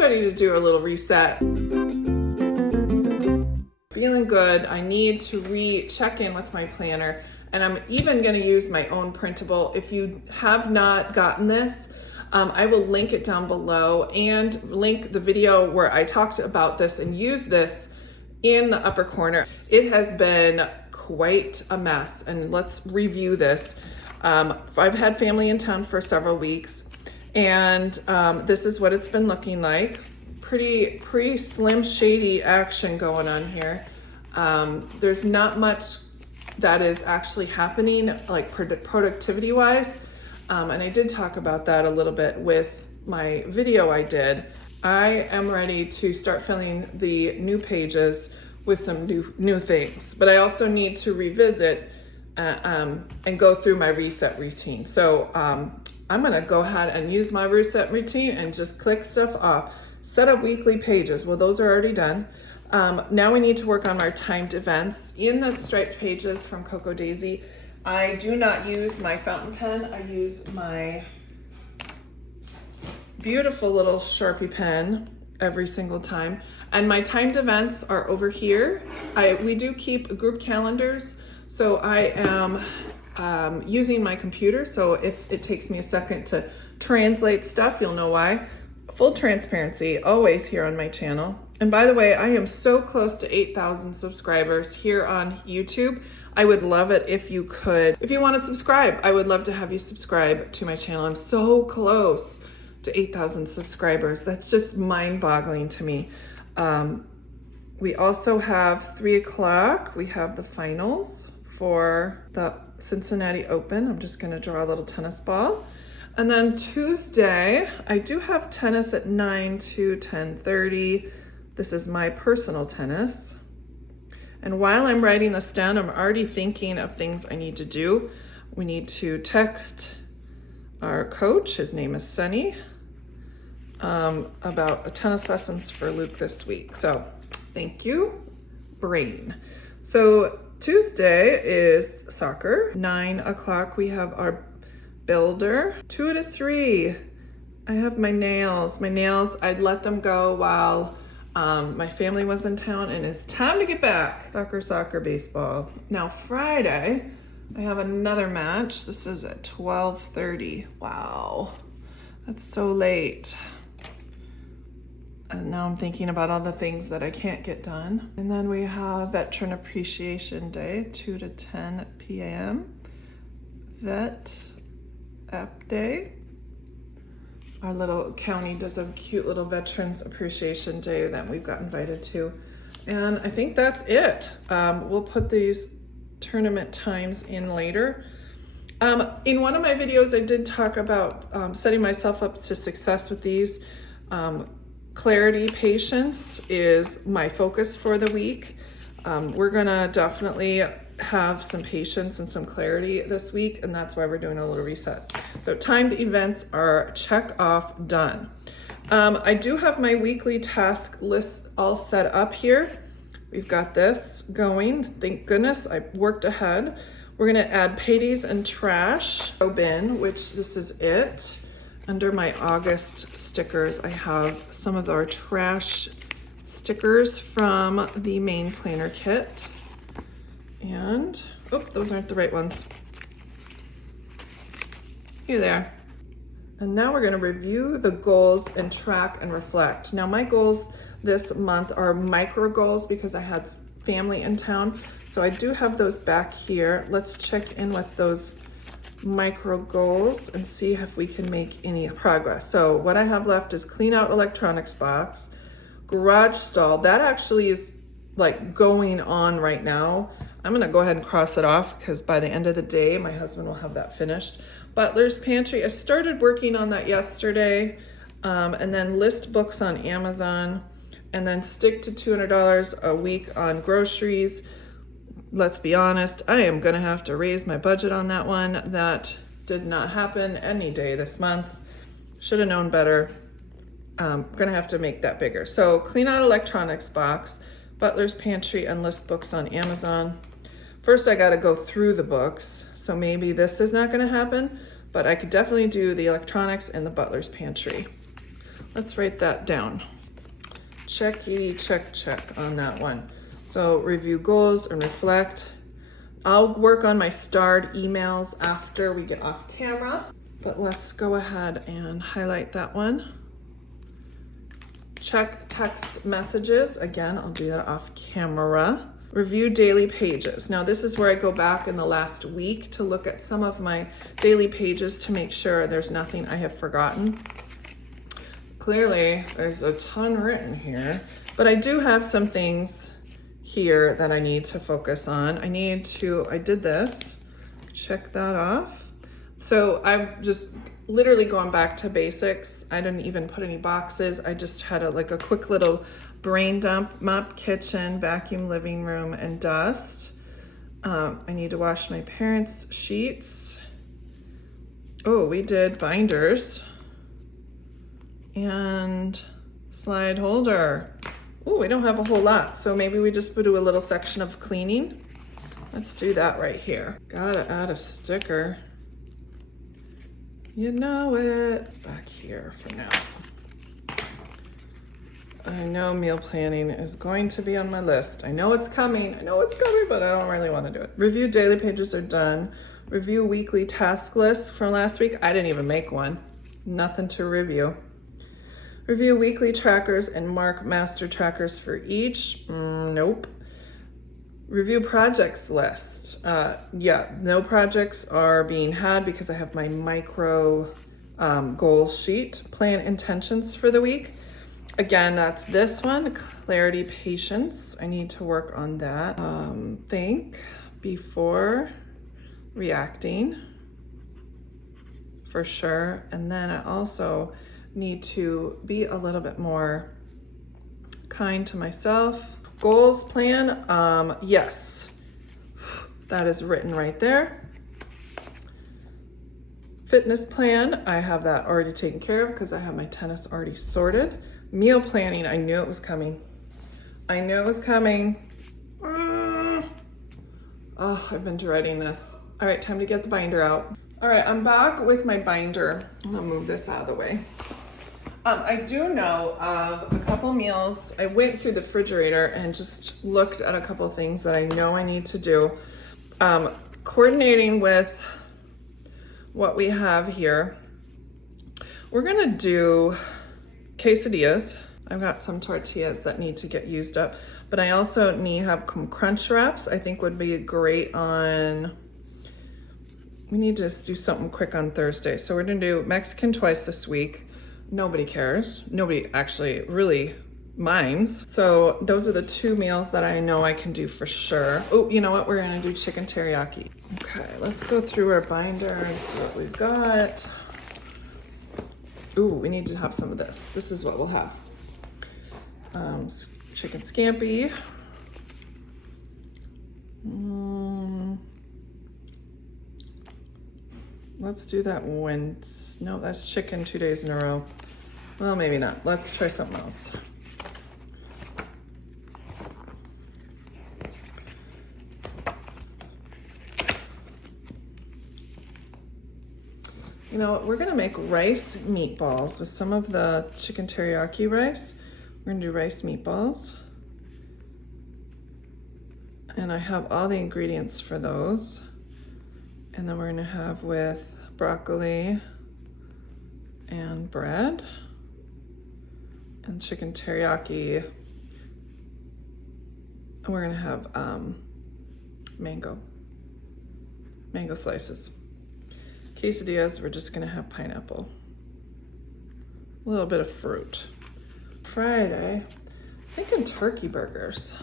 ready to do a little reset. Feeling good. I need to check in with my planner, and I'm even going to use my own printable. If you have not gotten this, I will link it down below and link the video where I talked about this and use this in the upper corner. It has been quite a mess, and let's review this. I've had family in town for several weeks, and this is what it's been looking like. Pretty slim shady action going on here. There's not much that is actually happening like productivity wise. And I did talk about that a little bit with my video I did. I am ready to start filling the new pages with some new things, but I also need to revisit and go through my reset routine. So I'm gonna go ahead and use my reset routine and just click stuff off. Set up weekly pages. Well, those are already done. Now we need to work on our timed events. In the striped pages from Coco Daisy, I do not use my fountain pen. I use my beautiful little Sharpie pen every single time. And my timed events are over here. We do keep group calendars. So I am using my computer. So if it takes me a second to translate stuff, you'll know why. Full transparency, always here on my channel. And by the way, I am so close to 8,000 subscribers here on YouTube. I would love it if you could. If you want to subscribe, I would love to have you subscribe to my channel. I'm so close to 8,000 subscribers. That's just mind-boggling to me. We also have 3 o'clock. We have the finals for the Cincinnati Open. I'm just going to draw a little tennis ball. And then Tuesday, I do have tennis at 9 to 10:30. This is my personal tennis. And while I'm writing this down, I'm already thinking of things I need to do. We need to text our coach, his name is Sunny, about tennis lessons for Luke this week. So thank you, brain. So Tuesday is soccer. 9 o'clock, we have our builder. 2 to 3, I have my nails. I'd let them go while my family was in town, and it's time to get back. Soccer, baseball. Now Friday, I have another match. This is at 12:30. Wow, that's so late. And now I'm thinking about all the things that I can't get done. And then we have Veteran Appreciation Day, 2 to 10 p.m. Vet App Day. Our little county does a cute little Veterans Appreciation Day that we've got invited to. And I think that's it. We'll put these tournament times in later. In one of my videos, I did talk about setting myself up to success with these. Clarity, patience is my focus for the week. We're gonna definitely have some patience and some clarity this week, and that's why we're doing a little reset. So timed events are check off, done. I do have my weekly task list all set up here. We've got this going. Thank goodness I worked ahead. We're gonna add paydays and trash bin, which this is it. Under my August stickers, I have some of our trash stickers from the main planner kit. And, oh, those aren't the right ones. Here they are. And now we're gonna review the goals and track and reflect. Now my goals this month are micro goals because I had family in town. So I do have those back here. Let's check in with those micro goals and see if we can make any progress. So what I have left is clean out electronics box, garage stall. That actually is like going on right now. I'm gonna go ahead and cross it off because by the end of the day, my husband will have that finished. Butler's pantry, I started working on that yesterday. And then list books on Amazon, and then stick to $200 a week on groceries. Let's be honest, I am gonna have to raise my budget on that one. That did not happen any day this month. Should have known better. Gonna have to make that bigger. So clean out electronics box, Butler's pantry, and list books on Amazon. First, I gotta go through the books. So maybe this is not gonna happen, but I could definitely do the electronics and the Butler's pantry. Let's write that down. Checky, check on that one. So review goals and reflect. I'll work on my starred emails after we get off camera, but let's go ahead and highlight that one. Check text messages. Again, I'll do that off camera. Review daily pages. Now this is where I go back in the last week to look at some of my daily pages to make sure there's nothing I have forgotten. Clearly, there's a ton written here, but I do have some things here that I need to focus on. I did this, check that off. So I've just literally gone back to basics. I didn't even put any boxes. I just had a quick little brain dump: mop kitchen, vacuum living room, and dust. I need to wash my parents' sheets. Oh, we did binders and slide holder. Oh, we don't have a whole lot, so maybe we just do a little section of cleaning. Let's do that right here. Gotta add a sticker. You know it. Back here for now. I know meal planning is going to be on my list. I know it's coming, but I don't really want to do it. Review daily pages are done. Review weekly task lists from last week. I didn't even make one. Nothing to review. Review weekly trackers and mark master trackers for each. Nope. Review projects list. Yeah, no projects are being had because I have my micro goals sheet. Plan intentions for the week. Again, that's this one, clarity, patience. I need to work on that. Think before reacting, for sure. And then I also need to be a little bit more kind to myself. Goals plan, yes, that is written right there. Fitness plan, I have that already taken care of because I have my tennis already sorted. Meal planning, I knew it was coming. Oh, I've been dreading this. All right, time to get the binder out. All right, I'm back with my binder. I'm gonna move this out of the way. I do know of a couple meals. I went through the refrigerator and just looked at a couple of things that I know I need to do. Coordinating with what we have here, we're gonna do quesadillas. I've got some tortillas that need to get used up, but I also have some crunch wraps. I think would be great on, we need to just do something quick on Thursday. So we're gonna do Mexican twice this week. Nobody cares. Nobody actually really minds. So those are the two meals that I know I can do for sure. Oh, you know what? We're gonna do chicken teriyaki. Okay, let's go through our binder and see what we've got. Ooh, we need to have some of this. This is what we'll have. Chicken scampi. Let's do that Wednesday. No, that's chicken 2 days in a row. Well, maybe not. Let's try something else. You know what? We're gonna make rice meatballs with some of the chicken teriyaki rice. We're gonna do rice meatballs. And I have all the ingredients for those. And then we're gonna have with broccoli and bread and chicken teriyaki. And we're gonna have mango slices. Quesadillas, we're just gonna have pineapple. A little bit of fruit. Friday, thinking turkey burgers.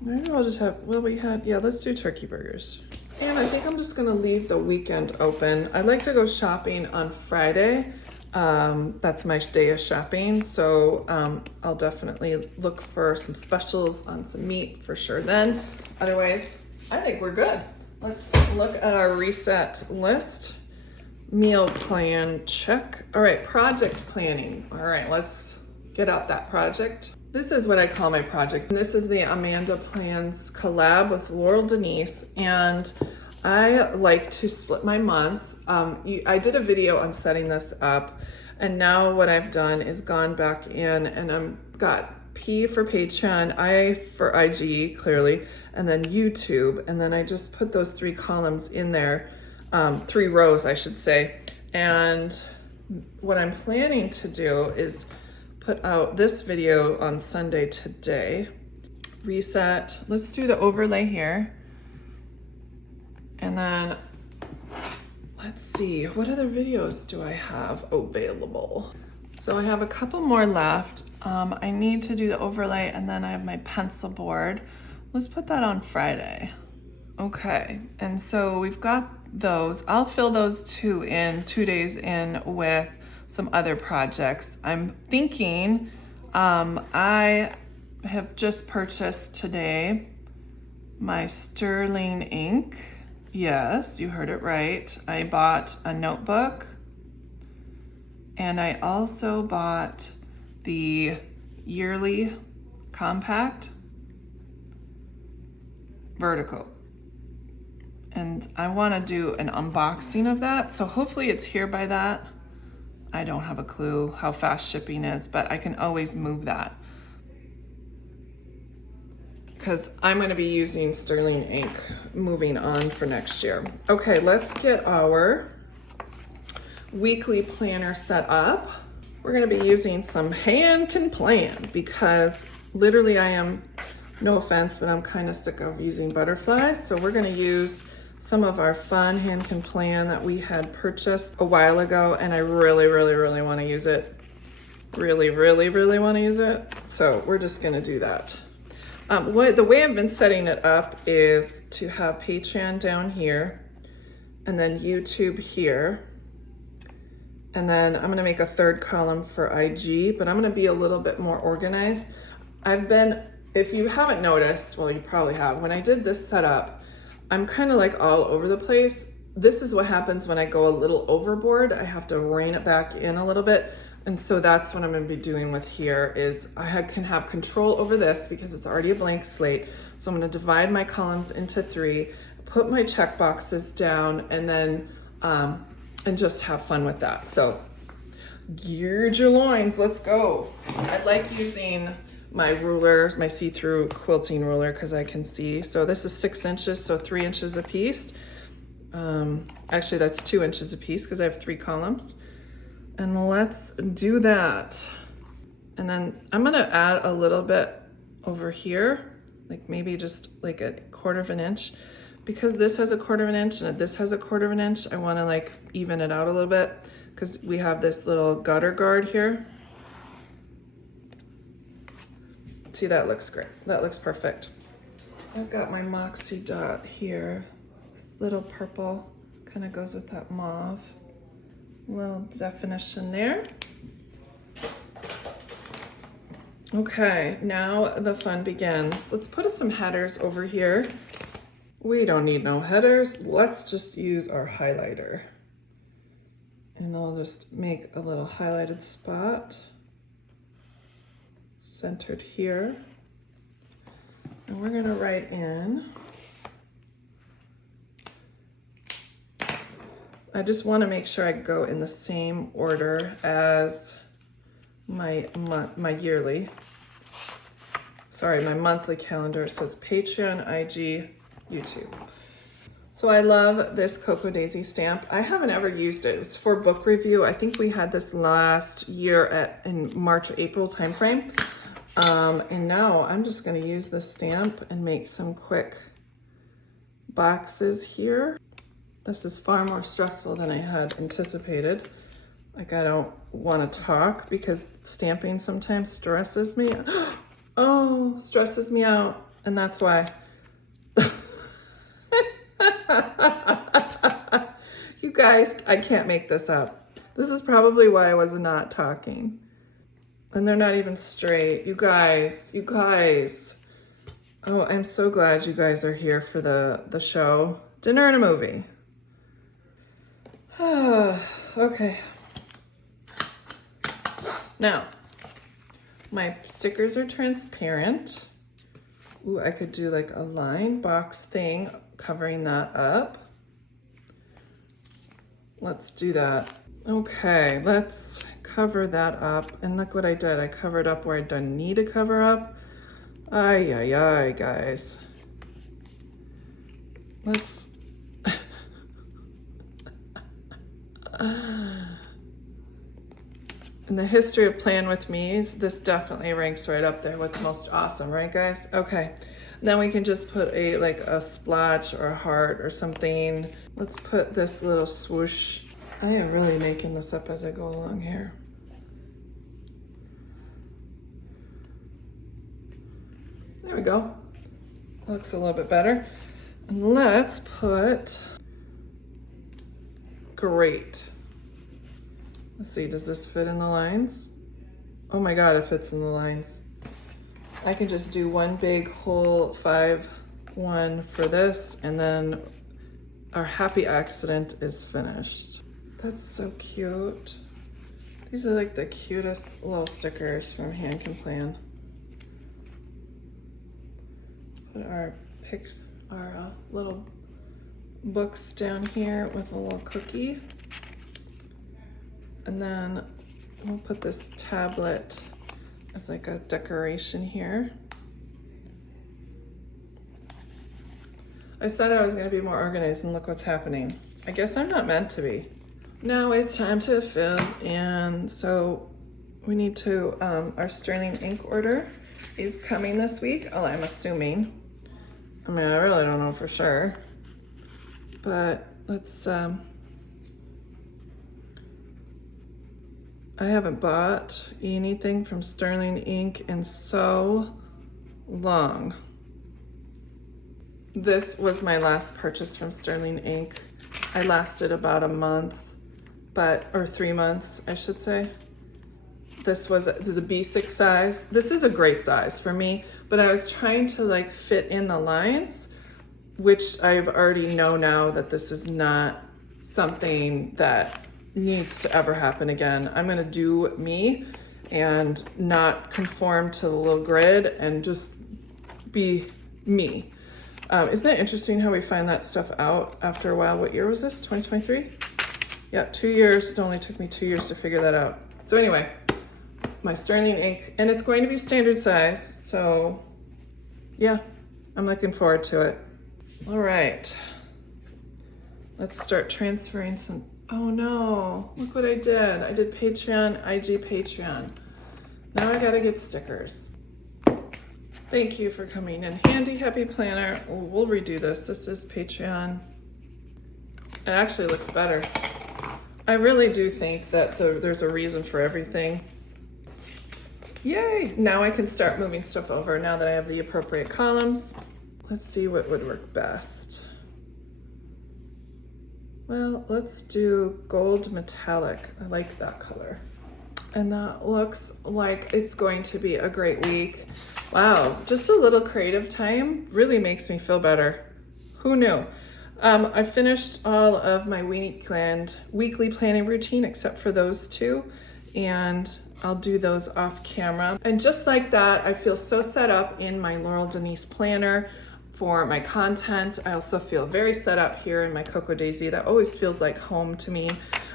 Maybe I'll just have, let's do turkey burgers. And I think I'm just gonna leave the weekend open. I'd like to go shopping on Friday. That's my day of shopping. So I'll definitely look for some specials on some meat for sure then. Otherwise, I think we're good. Let's look at our reset list. Meal plan, check. All right, project planning. All right, let's get out that project. This is what I call my project. This is the Amanda Plans collab with Laurel Denise, and I like to split my month. I did a video on setting this up, And now what I've done is gone back in and I'm got P for Patreon, I for IG, clearly, and then YouTube. And then I just put those 3 columns in there, 3 rows, I should say. And what I'm planning to do is put out this video on Sunday today. Reset. Let's do the overlay here. And then let's see, what other videos do I have available? So I have a couple more left. I need to do the overlay and then I have my pencil board. Let's put that on Friday. Okay, and so we've got those. I'll fill those 2 days in with some other projects. I'm thinking, I have just purchased today my sterling ink. Yes, you heard it right. I bought a notebook and I also bought the yearly compact vertical. And I want to do an unboxing of that. So hopefully it's here by that. I don't have a clue how fast shipping is, but I can always move that, because I'm going to be using sterling ink moving on for next year. Okay, let's get our weekly planner set up. We're going to be using some hand can plan because literally I am, no offense, but I'm kind of sick of using butterflies. So we're going to use some of our fun hand can plan that we had purchased a while ago, and I really want to use it. Really want to use it. So we're just going to do that. The way I've been setting it up is to have Patreon down here and then YouTube here. And then I'm going to make a 3rd column for IG, but I'm going to be a little bit more organized. If you haven't noticed, well, you probably have, when I did this setup, I'm kind of like all over the place. This is what happens when I go a little overboard. I have to rein it back in a little bit. And so that's what I'm going to be doing with here is can have control over this because it's already a blank slate. So I'm going to divide my columns into 3, put my check boxes down, and then and just have fun with that. So gird your loins, let's go. I like using my ruler, my see-through quilting ruler, because I can see. So this is 6 inches, so 3 inches a piece. Actually, that's 2 inches a piece because I have 3 columns. And let's do that. And then I'm gonna add a little bit over here, like maybe just like a 1/4 of an inch, because this has a 1/4 of an inch and this has a 1/4 of an inch. I wanna like even it out a little bit because we have this little gutter guard here. See, that looks great. That looks perfect. I've got my Moxie dot here. This little purple kind of goes with that mauve. Little definition there. Okay, now the fun begins. Let's put some headers over here. We don't need no headers. Let's just use our highlighter. And I'll just make a little highlighted spot centered here. And we're gonna write in. I just wanna make sure I go in the same order as my yearly. Sorry, my monthly calendar. So it's Patreon, IG, YouTube. So I love this Cocoa Daisy stamp. I haven't ever used it. It's for book review. I think we had this last year in March, April timeframe. And now I'm just gonna use this stamp and make some quick boxes here. This is far more stressful than I had anticipated. Like, I don't wanna talk because stamping sometimes stresses me. Oh, stresses me out. And that's why. You guys, I can't make this up. This is probably why I was not talking. And they're not even straight. You guys. Oh, I'm so glad you guys are here for the show. Dinner and a movie. Okay. Now, my stickers are transparent. Ooh, I could do like a line box thing covering that up. Let's do that. Okay, let's cover that up. And look what I did. I covered up where I didn't need to cover up. Ay, ay, ay, guys. Let's... In the history of Plan With Me's, this definitely ranks right up there with the most awesome, right guys? Okay, then we can just put a like a splotch or a heart or something. Let's put this little swoosh. I am really making this up as I go along here. There we go. Looks a little bit better. And let's put, great. Let's see, does this fit in the lines? Oh my God, it fits in the lines. I can just do one big whole 5-1 for this, and then our happy accident is finished. That's so cute. These are like the cutest little stickers from Hand Can Plan. Put our little books down here with a little cookie. And then we'll put this tablet as like a decoration here. I said I was gonna be more organized, and look what's happening. I guess I'm not meant to be. Now it's time to fill in. So we need to, our sterling ink order is coming this week. Oh, I'm assuming. I mean, I really don't know for sure, but let's, I haven't bought anything from Sterling Ink in so long. This was my last purchase from Sterling Ink. I lasted about a month, or 3 months, I should say. This is a B6 size. This is a great size for me, but I was trying to like fit in the lines, which I've already know now that this is not something that needs to ever happen again. I'm gonna do me and not conform to the little grid and just be me. Isn't it interesting how we find that stuff out after a while? What year was this, 2023? Yeah, 2 years. It only took me 2 years to figure that out. So anyway, my Sterling Ink, and it's going to be standard size. So yeah, I'm looking forward to it. All right, let's start transferring some. Oh no, look what I did. I did Patreon, IG Patreon. Now I gotta get stickers. Thank you for coming in. Handy Happy Planner. We'll redo this. This is Patreon. It actually looks better. I really do think that there's a reason for everything. Yay, now I can start moving stuff over now that I have the appropriate columns. Let's see what would work best. Well, let's do gold metallic. I like that color. And that looks like it's going to be a great week. Wow, just a little creative time really makes me feel better. Who knew? I finished all of my weekly planning routine except for those two, and I'll do those off camera. And just like that, I feel so set up in my Laurel Denise planner for my content. I also feel very set up here in my Cocoa Daisy. That always feels like home to me.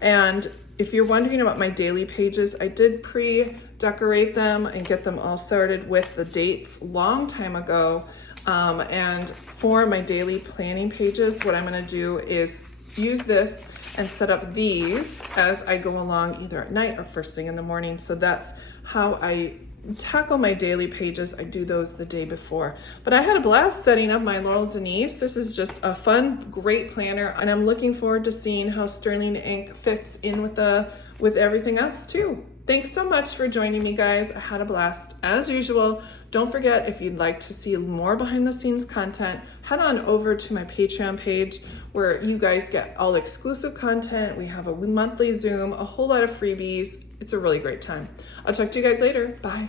And if you're wondering about my daily pages, I did pre-decorate them and get them all sorted with the dates long time ago. And for my daily planning pages, what I'm gonna do is use this and set up these as I go along either at night or first thing in the morning. So that's how I tackle my daily pages. I do those the day before. But I had a blast setting up my Laurel Denise. This is just a fun, great planner, and I'm looking forward to seeing how Sterling Ink fits in with everything else too. Thanks so much for joining me, guys. I had a blast as usual. Don't forget, if you'd like to see more behind the scenes content, head on over to my Patreon page where you guys get all exclusive content. We have a monthly Zoom, a whole lot of freebies. It's a really great time. I'll talk to you guys later. Bye.